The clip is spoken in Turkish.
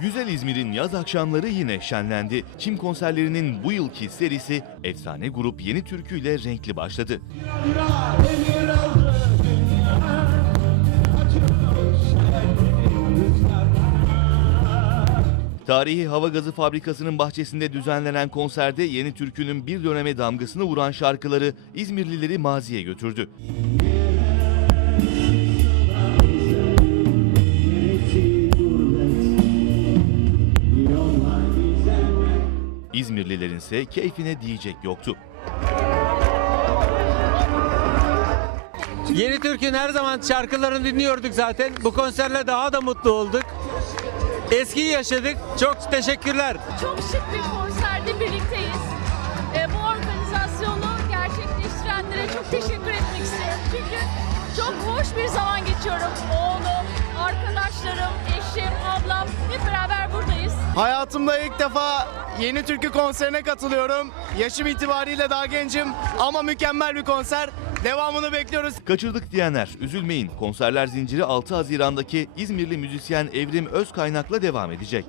Güzel İzmir'in yaz akşamları yine şenlendi. Çim konserlerinin bu yılki serisi efsane grup Yeni Türkü ile renkli başladı. Tarihi hava gazı fabrikasının bahçesinde düzenlenen konserde Yeni Türkü'nün bir döneme damgasını vuran şarkıları İzmirlileri maziye götürdü. İzmirlilerin ise keyfine diyecek yoktu. Yeni Türk'ün her zaman şarkılarını dinliyorduk zaten. Bu konserle daha da mutlu olduk. Eskiyi yaşadık. Çok teşekkürler. Çok şık bir konserde birlikteyiz. Ee, bu organizasyonu gerçekleştirenlere çok teşekkür etmek istiyorum. Çünkü çok hoş bir zaman geçiyorum. Oğlum, arkadaşlarım, Hayatımda ilk defa yeni türkü konserine katılıyorum. Yaşım itibariyle daha gencim ama mükemmel bir konser. Devamını bekliyoruz. Kaçırdık diyenler üzülmeyin. Konserler zinciri 6 Haziran'daki İzmirli müzisyen Evrim Özkaynak'la devam edecek.